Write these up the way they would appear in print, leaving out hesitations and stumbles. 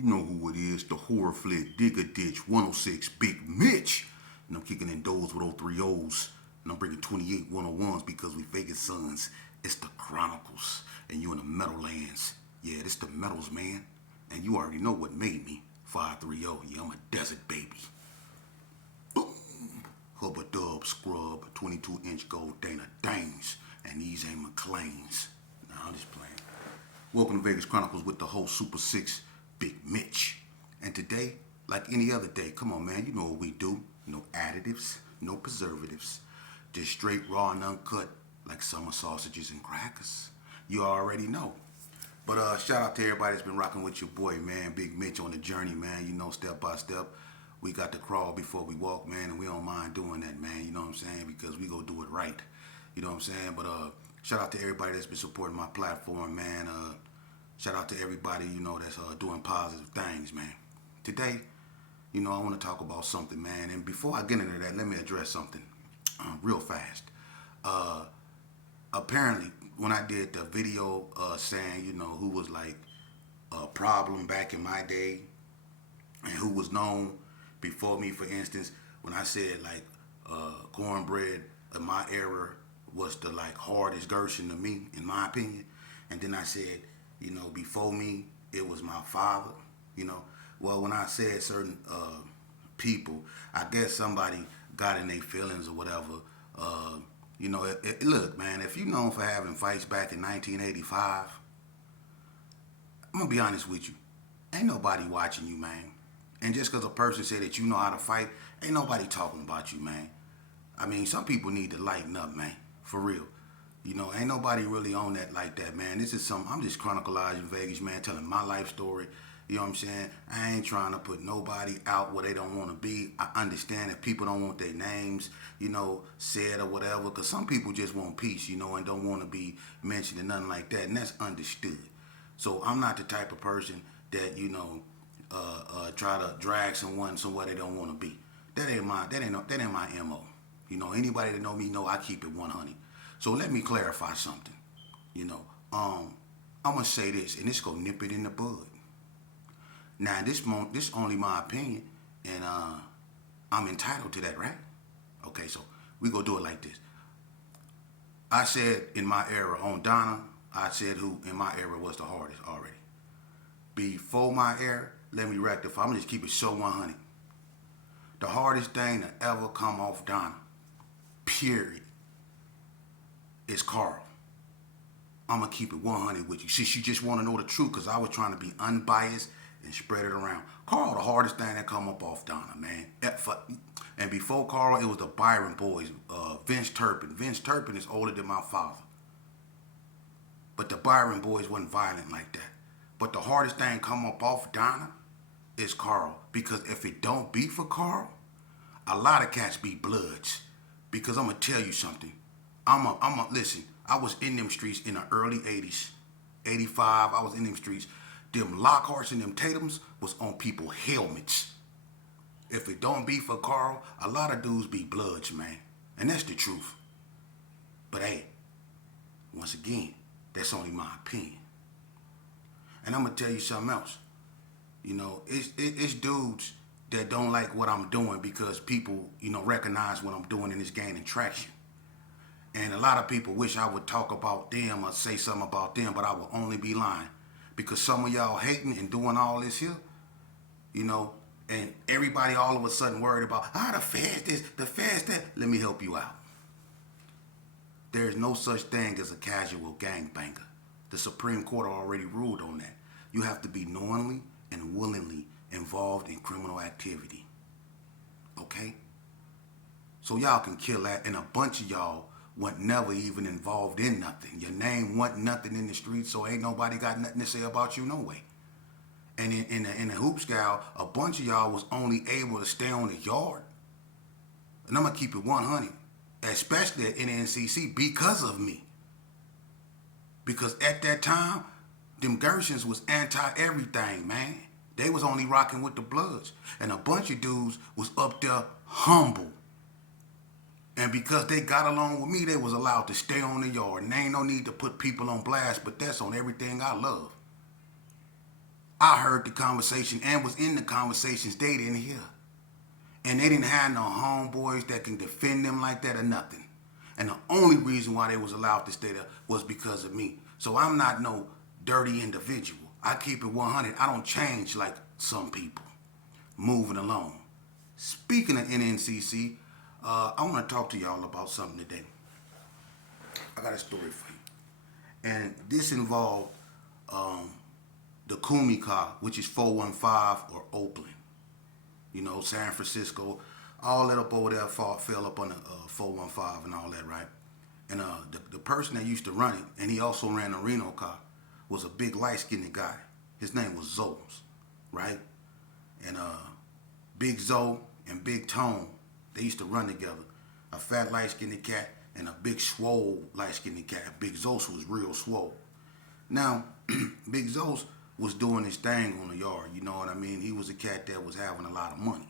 You know who it is, the horror flick, Digger Ditch, 106, Big Mitch. And I'm kicking in doors with 03 O's. And I'm bringing 28 101s because we Vegas sons. It's the Chronicles. And you in the Meadowlands. Yeah, this the Metals, man. And you already know what made me. 530. Yeah, I'm a desert baby. Boom. Hubba Dub Scrub, 22-inch gold Dana Danes. And these ain't McLean's. Nah, I'm just playing. Welcome to Vegas Chronicles with the whole Super 6, Big Mitch. And today, like any other day, come on, man, you know what we do. No additives, no preservatives. Just straight raw and uncut, like summer sausages and crackers. You already know. But shout out to everybody that's been rocking with your boy, man, Big Mitch on the journey, man. You know, step by step. We got to crawl before we walk, man, and we don't mind doing that, man. You know what I'm saying? Because we go do it right. You know what I'm saying? But shout out to everybody that's been supporting my platform, man. Shout out to everybody, you know, that's doing positive things, man. Today, you know, I want to talk about something, man. And before I get into that, let me address something real fast. Apparently, when I did the video saying, you know, who was like a problem back in my day and who was known before me, for instance, when I said like cornbread in my era was the like hardest Gershon to me, in my opinion. And then I said, you know, before me, it was my father, you know. Well, when I said certain people, I guess somebody got in their feelings or whatever. You know, look, man, if you known for having fights back in 1985, I'm going to be honest with you. Ain't nobody watching you, man. And just because a person said that you know how to fight, ain't nobody talking about you, man. I mean, some people need to lighten up, man, for real. You know, ain't nobody really on that like that, man. This is something, I'm just chronicalizing Vegas, man, telling my life story. You know what I'm saying? I ain't trying to put nobody out where they don't want to be. I understand if people don't want their names, you know, said or whatever, because some people just want peace, you know, and don't want to be mentioned and nothing like that, and that's understood. So I'm not the type of person that, you know, try to drag someone somewhere they don't want to be. That ain't my MO. You know, anybody that know me know I keep it 100. So let me clarify something. You know, I'm gonna say this, and this gonna nip it in the bud. Now, this only my opinion, and I'm entitled to that, right? Okay, so we gonna do it like this. I said in my era on Donna, I said who in my era was the hardest already. Before my era, let me rectify. I'm gonna just keep it so 100. The hardest thing to ever come off Donna, period, is Carl. I'm gonna keep it 100 with you. Since you just want to know the truth, because I was trying to be unbiased and spread it around. Carl, the hardest thing that come up off Donna, man. And before Carl, it was the Byron boys, Vince Turpin. Vince Turpin is older than my father. But the Byron boys wasn't violent like that. But the hardest thing come up off Donna is Carl. Because if it don't be for Carl, a lot of cats be bloods. Because I'm gonna tell you something. Listen, I was in them streets in the early 80s. 85, I was in them streets. Them Lockharts and them Tatums was on people's helmets. If it don't be for Carl, a lot of dudes be bloods, man. And that's the truth. But hey, once again, that's only my opinion. And I'm going to tell you something else. You know, it's dudes that don't like what I'm doing because people, you know, recognize what I'm doing and it's gaining traction. And a lot of people wish I would talk about them or say something about them, but I will only be lying. Because some of y'all hating and doing all this here, you know, and everybody all of a sudden worried about, the feds this, the feds that. Let me help you out. There's no such thing as a casual gangbanger. The Supreme Court already ruled on that. You have to be knowingly and willingly involved in criminal activity. Okay? So y'all can kill that, and a bunch of y'all wasn't never even involved in nothing. Your name wasn't nothing in the street, so ain't nobody got nothing to say about you no way. And in the hoop scout, a bunch of y'all was only able to stay on the yard. And I'm going to keep it 100, especially at Nncc, because of me. Because at that time, them Gershons was anti-everything, man. They was only rocking with the Bloods. And a bunch of dudes was up there humble. And because they got along with me, they was allowed to stay on the yard. And there ain't no need to put people on blast, but that's on everything I love. I heard the conversation and was in the conversations they didn't hear. And they didn't have no homeboys that can defend them like that or nothing. And the only reason why they was allowed to stay there was because of me. So I'm not no dirty individual. I keep it 100. I don't change like some people. Moving along. Speaking of Nncc, I want to talk to y'all about something today. I got a story for you. And this involved the Kumi car, which is 415 or Oakland. You know, San Francisco, all that up over there fell up on the 415 and all that, right? And the person that used to run it, and he also ran a Reno car, was a big light-skinned guy. His name was Zoes, right? And Big Zoe and Big Tone, they used to run together. A fat light-skinned cat and a big swole light-skinned cat. Big Zoes was real swole. Now, Big Zoes was doing his thing on the yard, you know what I mean? He was a cat that was having a lot of money,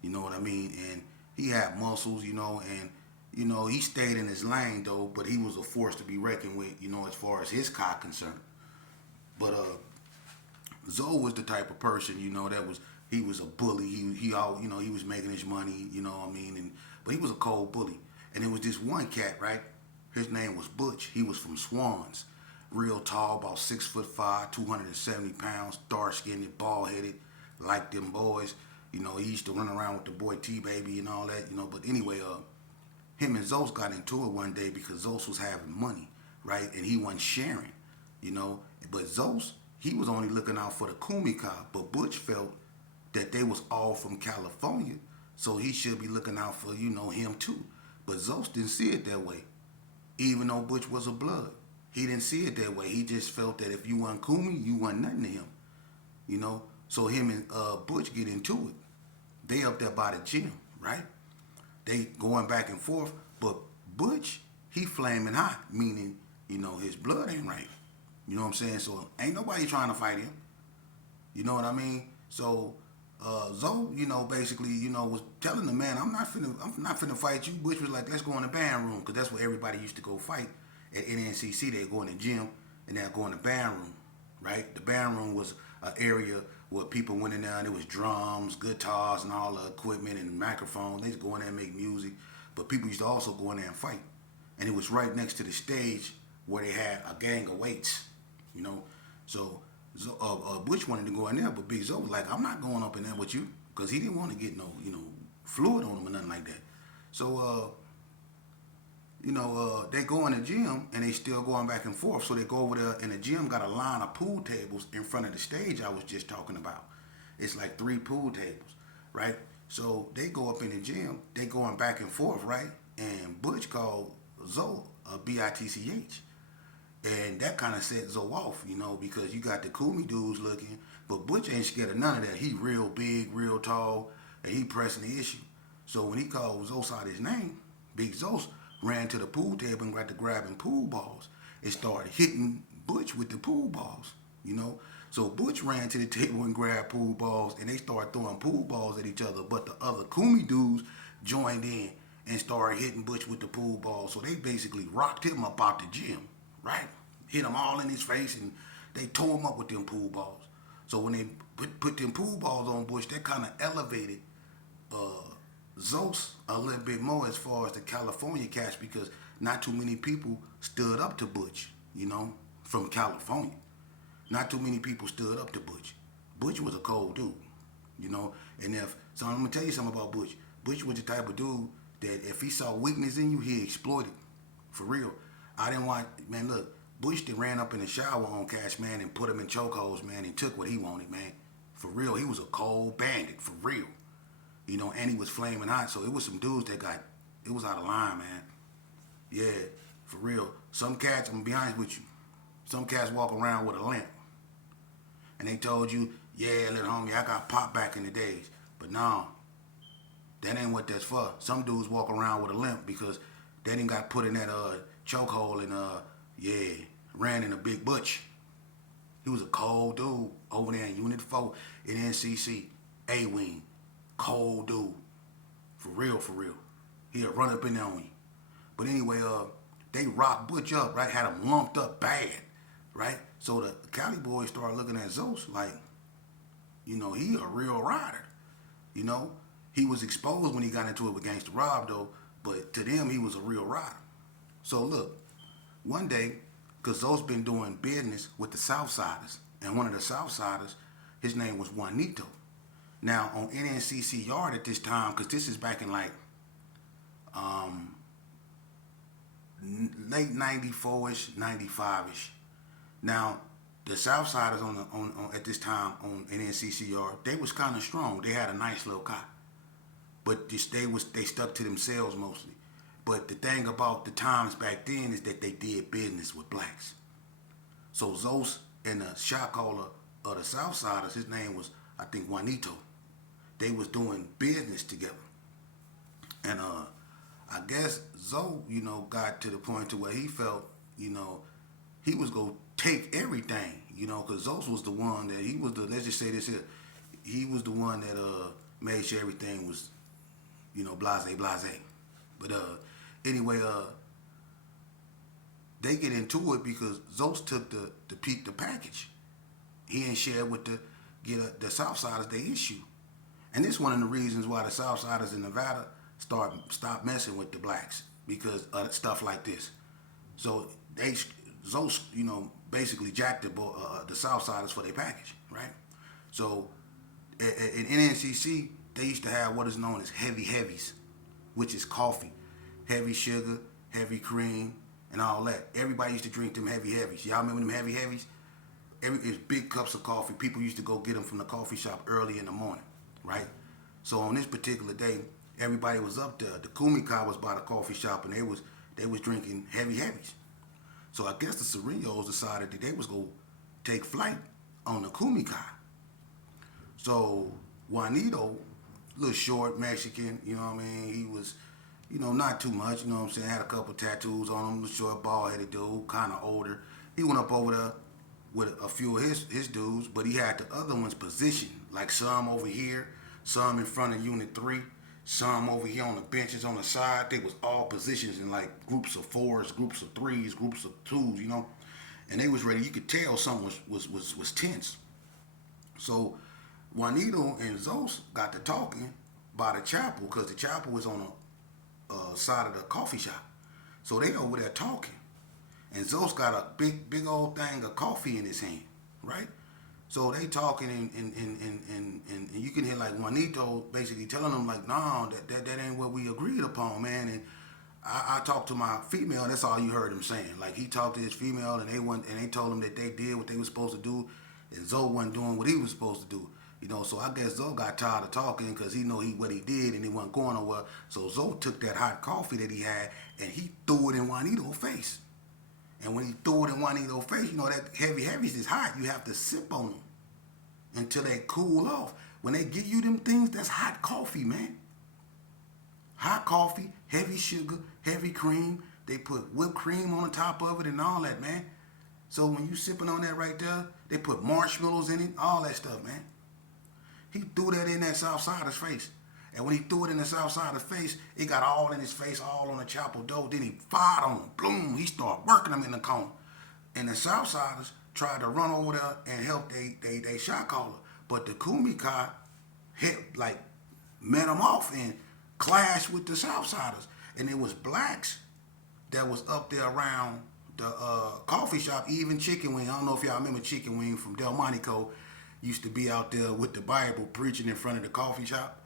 you know what I mean? And he had muscles, you know, and, you know, he stayed in his lane, though, but he was a force to be reckoned with, you know, as far as his car concerned. But Zoe was the type of person, you know, he was a bully. He all, you know, he was making his money, you know what I mean? But he was a cold bully. And there was this one cat, right? His name was Butch. He was from Swans. Real tall, about 6'5", 270 pounds, dark-skinned, bald-headed, like them boys. You know, he used to run around with the boy T-Baby and all that, you know. But anyway, him and Zos got into it one day because Zos was having money, right? And he wasn't sharing, you know. But Zos, he was only looking out for the Kumi car. But Butch felt that they was all from California, so he should be looking out for, you know, him too. But Zos didn't see it that way, even though Butch was a blood. He didn't see it that way. He just felt that if you weren't Kumi, you weren't nothing to him. You know? So him and Butch get into it. They up there by the gym, right? They going back and forth. But Butch, he flaming hot, meaning, you know, his blood ain't right. You know what I'm saying? So ain't nobody trying to fight him. You know what I mean? So Zoe, you know, basically, you know, was telling the man, I'm not finna fight you. Butch was like, let's go in the band room, because that's where everybody used to go fight. At Nncc, they'd go in the gym and they'd go in the band room, right? The band room was an area where people went in there and there was drums, guitars, and all the equipment and microphones. They just go in there and make music. But people used to also go in there and fight. And it was right next to the stage where they had a gang of weights, you know? So Butch wanted to go in there, but Big Zoe was like, I'm not going up in there with you, because he didn't want to get no, you know, fluid on him or nothing like that. So, you know, they go in the gym and they still going back and forth. So they go over there and the gym got a line of pool tables in front of the stage I was just talking about. It's like 3 pool tables, right? So they go up in the gym, they going back and forth, right? And Butch called Zoe a B-I-T-C-H. And that kind of set Zoe off, you know, because you got the Kumi dudes looking, but Butch ain't scared of none of that. He real big, real tall, and he pressing the issue. So when he called Zoe out his name, Big Zoe ran to the pool table and got to grabbing pool balls and started hitting Butch with the pool balls, you know. So Butch ran to the table and grabbed pool balls, and they started throwing pool balls at each other. But the other Kumi dudes joined in and started hitting Butch with the pool balls. So they basically rocked him up out the gym, right? Hit him all in his face, and they tore him up with them pool balls. So when they put them pool balls on Butch, that kind of elevated Zos a little bit more as far as the California cats, because not too many people stood up to Butch, you know, from California. Not too many people stood up to Butch. Butch was a cold dude, you know. And so I'm gonna tell you something about Butch. Butch was the type of dude that if he saw weakness in you, he exploited. For real. I didn't want, man, look, Butch that ran up in the shower on Cash, man, and put him in chokeholds, man, and took what he wanted, man. For real. He was a cold bandit, for real. You know, and he was flaming hot, so it was some dudes that it was out of line, man. Yeah, for real. Some cats, I'm gonna be honest with you, some cats walk around with a limp. And they told you, yeah, little homie, I got popped back in the days. But no, that ain't what that's for. Some dudes walk around with a limp because they didn't got put in that chokehold and ran in a big Butch. He was a cold dude over there in Unit 4 in Nncc, A-Wing. Cold dude. For real, for real. He'll run up in there on you. But anyway, they rocked Butch up, right? Had him lumped up bad, right? So the Cali boys started looking at Zos like, he a real rider. You know, he was exposed when he got into it with Gangsta Rob though, but to them he was a real rider. So look, one day, cause Zo's been doing business with the Southsiders, and one of the Southsiders, his name was Juanito. Now on Nncc yard at this time, cause this is back in like um, late '94ish, '95ish. Now the Southsiders on at this time on NNCC yard, they was kind of strong. They had a nice little car, but they stuck to themselves mostly. But the thing about the times back then is that they did business with blacks. So Zos and the shot caller of the Southsiders, his name was I think Juanito. They was doing business together, and I guess Zo, got to the point to where he felt, he was gonna take everything, because Zos was the one that he was the. Let's just say this here, he was the one that made sure everything was, blase blase. But anyway, they get into it because Zos took the package. He ain't shared with the Southsiders they issue, and this one of the reasons why the Southsiders in Nevada stop messing with the blacks because of stuff like this. So Zos, basically jacked the Southsiders for their package, right? So in NNCC, they used to have what is known as heavy heavies, which is coffee, heavy sugar, heavy cream, and all that. Everybody used to drink them heavy heavies. Y'all remember them heavy heavies? It's big cups of coffee. People used to go get them from the coffee shop early in the morning, right? So on this particular day, everybody was up there. The Kumi car was by the coffee shop, and they was drinking heavy heavies. So I guess the Cerrillos decided that they was gonna take flight on the Kumi car. So Juanito, little short Mexican, you know what I mean? He was, not too much, you know what I'm saying? Had a couple tattoos on him, short, bald-headed dude, kind of older. He went up over there with a few of his dudes, but he had the other ones positioned, like some over here, some in front of Unit 3, some over here on the benches on the side. They was all positions in like groups of 4s, groups of 3s, groups of 2s, and they was ready. You could tell something was tense. So Juanito and Zos got to talking by the chapel because the chapel was on the side of the coffee shop. So they over there talking. And Zos got a big old thing of coffee in his hand, right? So they talking and you can hear like Juanito basically telling them like, no, that ain't what we agreed upon, man. And I talked to my female. That's all you heard him saying. Like he talked to his female, and they told him that they did what they were supposed to do, and Zo wasn't doing what he was supposed to do. So I guess Zo got tired of talking because he know what he did and he wasn't going nowhere. So Zo took that hot coffee that he had and he threw it in Juanito's face. And when he threw it in Juanito's face, that heavy heavies is hot. You have to sip on them until they cool off. When they give you them things, that's hot coffee, man. Hot coffee, heavy sugar, heavy cream. They put whipped cream on the top of it and all that, man. So when you sipping on that right there, they put marshmallows in it, all that stuff, man. He threw that in that Southsider's face. And when he threw it in the Southsider's face, it got all in his face, all on the chapel door. Then he fired on him. Boom, he started working him in the corner. And the Southsiders tried to run over there and help they shot caller. But the Kumi car met him off and clashed with the Southsiders. And it was blacks that was up there around the coffee shop, even Chicken Wing. I don't know if y'all remember Chicken Wing from Delmonico. Used to be out there with the Bible preaching in front of the coffee shop.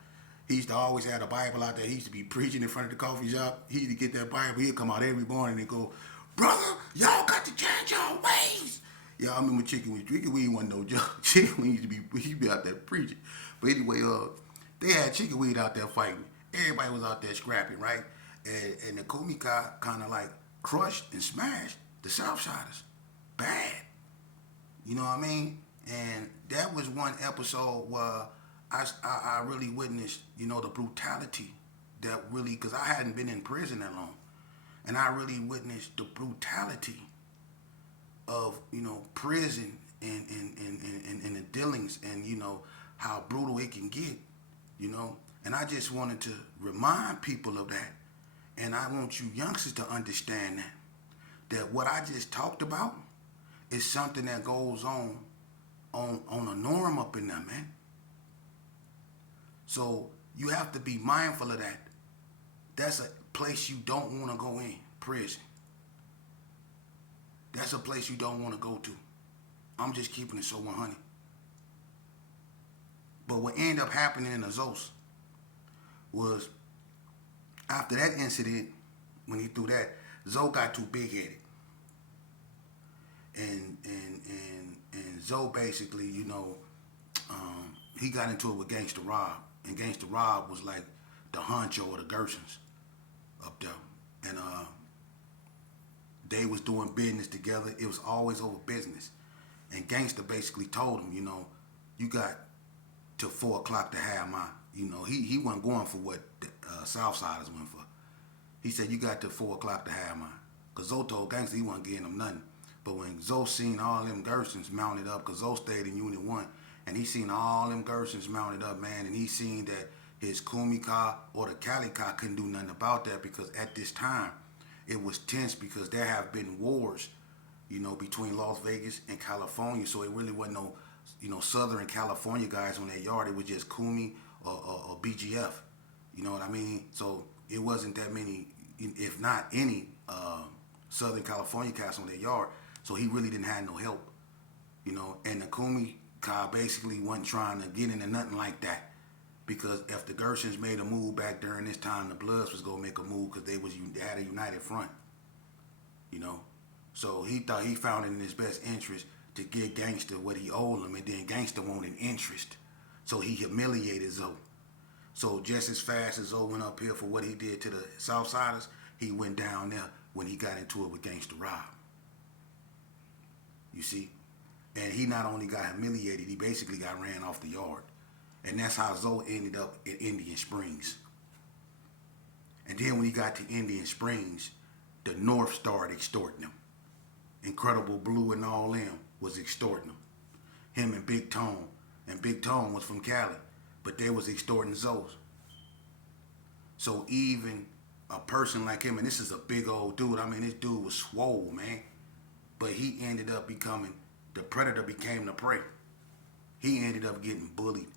He used to always have the Bible out there. He used to be preaching in front of the coffee shop. He used to get that Bible. He'd come out every morning and go, brother, y'all got to change your ways. Yeah, I remember Chicken Wing. Chicken Wing wasn't no joke. Chicken Wing he'd be out there preaching. But anyway, they had Chicken Wing out there fighting. Everybody was out there scrapping, right? And the Kumi car kind of like crushed and smashed the Southsiders. Bad. You know what I mean? And that was one episode where I really witnessed, the brutality that really, because I hadn't been in prison that long. And I really witnessed the brutality of, prison and the dealings and, how brutal it can get, And I just wanted to remind people of that. And I want you youngsters to understand that what I just talked about is something that goes on a norm up in there, man. So you have to be mindful of that. That's a place you don't want to go in, prison. That's a place you don't want to go to. I'm just keeping it so 100. But what ended up happening in Azos was after that incident, when he threw that, Zoe got too big headed. And Zoe basically, he got into it with Gangsta Rob. And Gangsta Rob was like the honcho of the Gersons up there. And they was doing business together. It was always over business. And Gangsta basically told him, you got till 4 o'clock to have my, he wasn't going for what the Southsiders went for. He said, you got till 4 o'clock to have mine. Because Zoe told Gangsta he wasn't getting them nothing. But when Zoe seen all them Gersons mounted up, because Zoe stayed in Unit 1, and he seen all them Gersons mounted up, man, and he seen that his Kumi car or the Cali car couldn't do nothing about that, because at this time, it was tense because there have been wars, between Las Vegas and California. So it really wasn't no, Southern California guys on that yard. It was just Kumi or BGF. You know what I mean? So it wasn't that many, if not any, Southern California cats on their yard. So he really didn't have no help, And the Kumi car basically wasn't trying to get into nothing like that, because if the Gersons made a move back during this time, the Bloods was gonna make a move because they had a united front, So he thought he found it in his best interest to give Gangsta what he owed him, and then Gangsta wanted interest, so he humiliated Zoe. So just as fast as Zoe went up here for what he did to the Southsiders, he went down there when he got into it with Gangsta Rob. You see? And he not only got humiliated, he basically got ran off the yard. And that's how Zoe ended up in Indian Springs. And then when he got to Indian Springs, the North started extorting him. Incredible Blue and all them was extorting him. Him and Big Tone. And Big Tone was from Cali. But they was extorting Zoe. So even a person like him, and this is a big old dude. I mean, this dude was swole, man. But he ended up becoming, the predator became the prey. He ended up getting bullied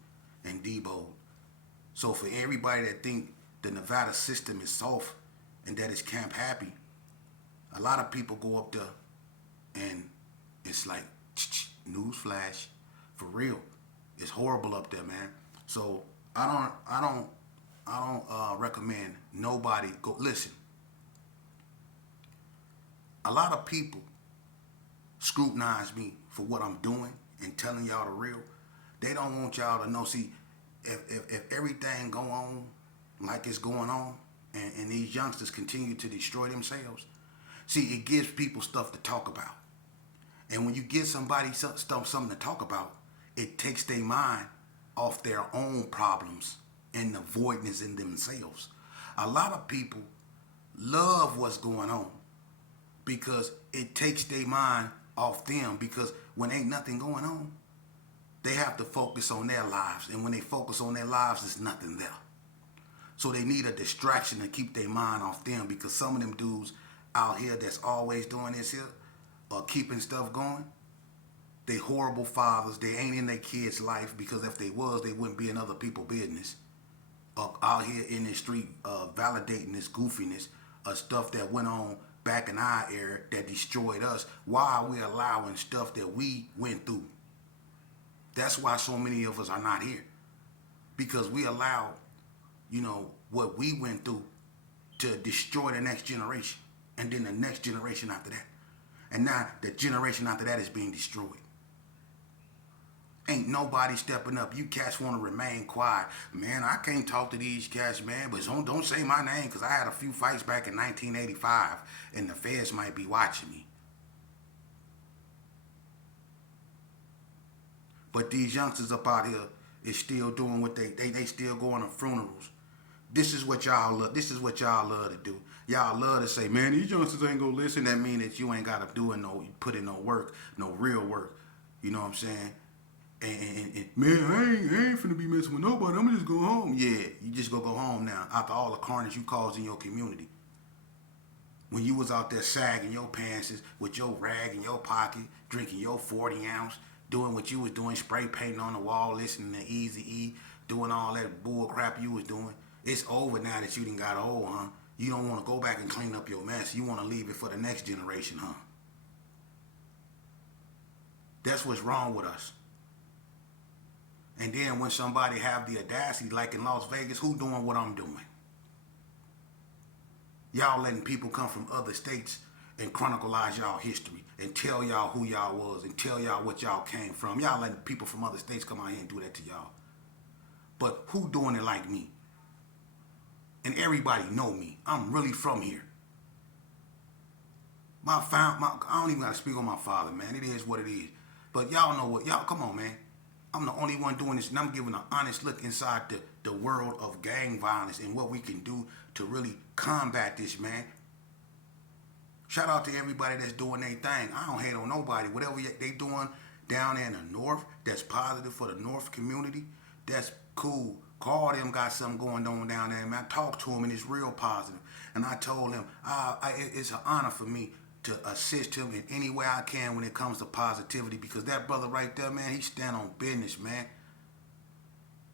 and deboed. So for everybody that think the Nevada system is soft and that it's camp happy, a lot of people go up there and it's like, news flash, for real. It's horrible up there, man. So I don't recommend nobody go. Listen, a lot of people scrutinize me for what I'm doing and telling y'all the real. They don't want y'all to know. See, if everything go on like it's going on, and these youngsters continue to destroy themselves, see, it gives people stuff to talk about. And when you give somebody something to talk about, it takes their mind off their own problems and the voidness in themselves. A lot of people love what's going on because it takes their mind off them, because when ain't nothing going on, they have to focus on their lives. And when they focus on their lives, there's nothing there. So they need a distraction to keep their mind off them, because some of them dudes out here that's always doing this here or keeping stuff going, they horrible fathers. They ain't in their kids' life, because if they was, they wouldn't be in other people's business. Out here in the street validating this goofiness of stuff that went on back in our era that destroyed us. Why are we allowing stuff that we went through? That's why so many of us are not here. Because we allowed, what we went through to destroy the next generation. And then the next generation after that. And now the generation after that is being destroyed. Ain't nobody stepping up. You cats want to remain quiet. Man, I can't talk to these cats, man, but don't say my name, because I had a few fights back in 1985 and the feds might be watching me. But these youngsters up out here is still doing what they still going to funerals. This is what y'all love. This is what y'all love to do. Y'all love to say, man, these youngsters ain't gonna listen. That mean that you ain't gotta do it, put in no work, no real work. You know what I'm saying? And man, I ain't finna be messing with nobody. I'm gonna just go home. Yeah, you just go home now after all the carnage you caused in your community. When you was out there sagging your pants with your rag in your pocket, drinking your 40 ounce, doing what you was doing, spray painting on the wall, listening to Easy E, doing all that bull crap you was doing. It's over now that you done got old, huh? You don't want to go back and clean up your mess. You want to leave it for the next generation, huh? That's what's wrong with us. And then when somebody have the audacity, like in Las Vegas, who doing what I'm doing? Y'all letting people come from other states and chronicleize y'all history and tell y'all who y'all was and tell y'all what y'all came from. Y'all letting people from other states come out here and do that to y'all. But who doing it like me? And everybody know me. I'm really from here. I don't even got to speak on my father, man. It is what it is. But y'all know what, y'all, come on, man. I'm the only one doing this, and I'm giving an honest look inside the world of gang violence and what we can do to really combat this, man. Shout out to everybody that's doing their thing. I don't hate on nobody. Whatever they doing down there in the North that's positive for the North community, that's cool. Carl them got something going on down there, man. I talked to him, and it's real positive. And I told him, it's an honor for me to assist him in any way I can when it comes to positivity, because that brother right there, man, he stand on business, man.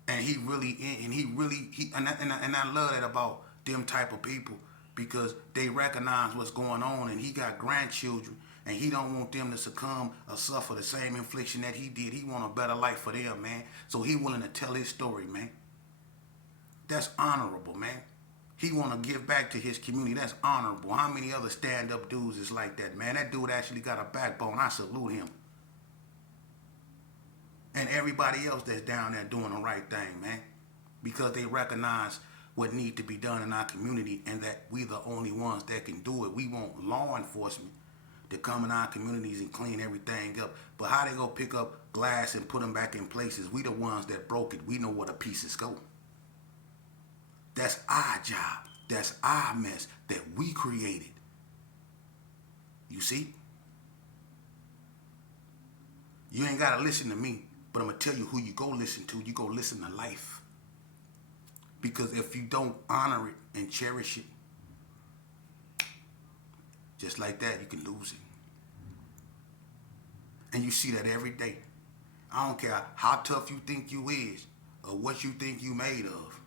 And I love that about them type of people, because they recognize what's going on, and he got grandchildren, and he don't want them to succumb or suffer the same infliction that he did. He want a better life for them, man. So he willing to tell his story, man. That's honorable, man. He want to give back to his community. That's honorable. How many other stand-up dudes is like that, man? That dude actually got a backbone. I salute him. And everybody else that's down there doing the right thing, man. Because they recognize what needs to be done in our community, and that we the only ones that can do it. We want law enforcement to come in our communities and clean everything up. But how they go pick up glass and put them back in places? We the ones that broke it. We know where the pieces go. That's our job. That's our mess that we created. You see? You ain't got to listen to me, but I'm going to tell you who you go listen to. You go listen to life. Because if you don't honor it and cherish it, just like that, you can lose it. And you see that every day. I don't care how tough you think you is or what you think you made of.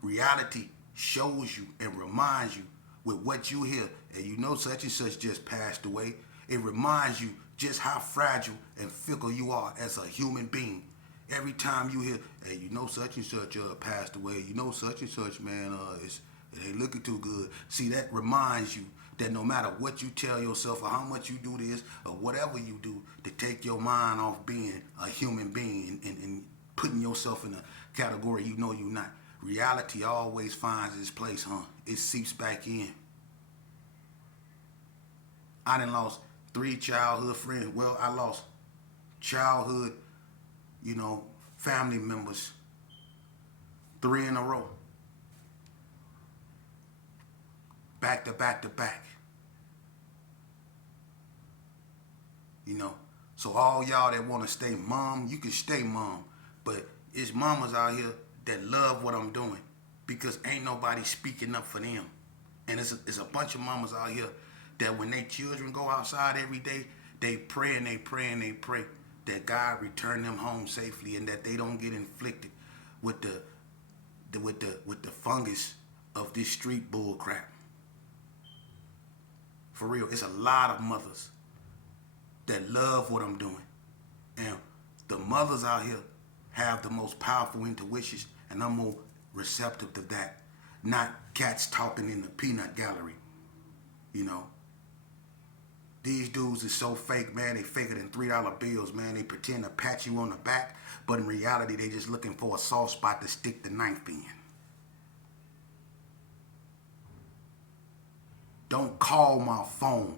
Reality shows you and reminds you with what you hear. And you know such and such just passed away. It reminds you just how fragile and fickle you are as a human being. Every time you hear, hey, you know such and such passed away. You know such and such, man, it ain't looking too good. See, that reminds you that no matter what you tell yourself or how much you do this or whatever you do to take your mind off being a human being and putting yourself in a category you know you're not. Reality always finds its place, huh? It seeps back in. I done lost 3 childhood friends. Well, I lost childhood, family members 3 in a row. Back to back to back. So all y'all that want to stay mum, you can stay mum. But it's mamas out here that love what I'm doing, because ain't nobody speaking up for them. And it's a bunch of mamas out here that when their children go outside every day, they pray and they pray and they pray that God return them home safely, and that they don't get inflicted with the fungus of this street bull crap. For real, it's a lot of mothers that love what I'm doing. And the mothers out here have the most powerful intuitions, and I'm more receptive to that. Not cats talking in the peanut gallery. These dudes is so fake, man. They faker than $3 bills, man. They pretend to pat you on the back, but in reality, they just looking for a soft spot to stick the knife in. Don't call my phone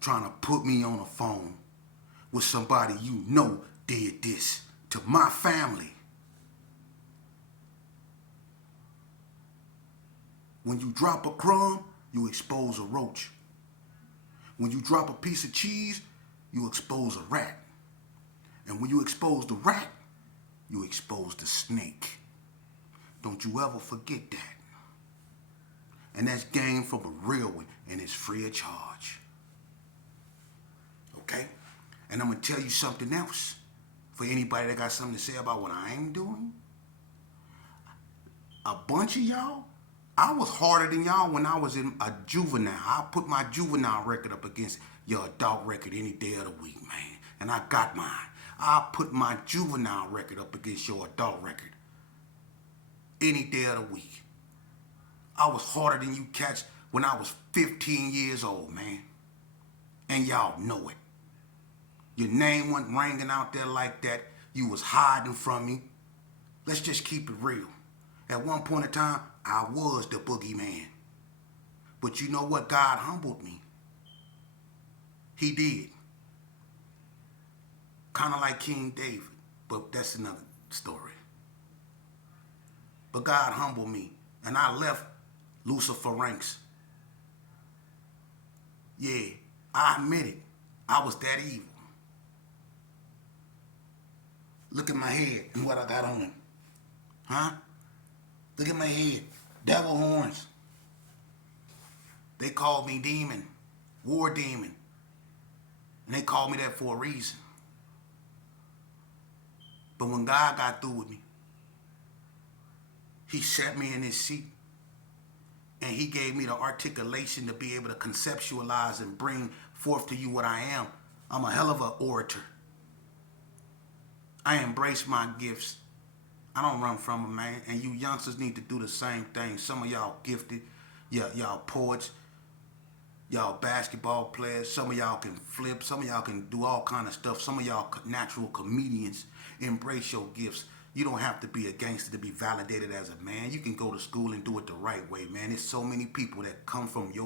trying to put me on the phone with somebody you know did this to my family. When you drop a crumb, you expose a roach. When you drop a piece of cheese, you expose a rat. And when you expose the rat, you expose the snake. Don't you ever forget that. And that's game from a real one, and it's free of charge. Okay? And I'm going to tell you something else. For anybody that got something to say about what I ain't doing. A bunch of y'all, I was harder than y'all when I was in a juvenile. I put my juvenile record up against your adult record any day of the week, man. And I got mine. I put my juvenile record up against your adult record any day of the week. I was harder than you cats when I was 15 years old, man. And y'all know it. Your name wasn't ringing out there like that. You was hiding from me. Let's just keep it real. At one point in time, I was the boogeyman. But you know what? God humbled me. He did. Kind of like King David. But that's another story. But God humbled me. And I left Lucifer ranks. Yeah, I admit it. I was that evil. Look at my head and what I got on it. Huh? Look at my head. Devil horns. They called me demon. War demon. And they called me that for a reason. But when God got through with me, he set me in his seat. And he gave me the articulation to be able to conceptualize and bring forth to you what I am. I'm a hell of an orator. I embrace my gifts. I don't run from them, man. And you youngsters need to do the same thing. Some of y'all gifted. Y'all poets. Y'all basketball players. Some of y'all can flip. Some of y'all can do all kind of stuff. Some of y'all natural comedians. Embrace your gifts. You don't have to be a gangster to be validated as a man. You can go to school and do it the right way, man. There's so many people that come from your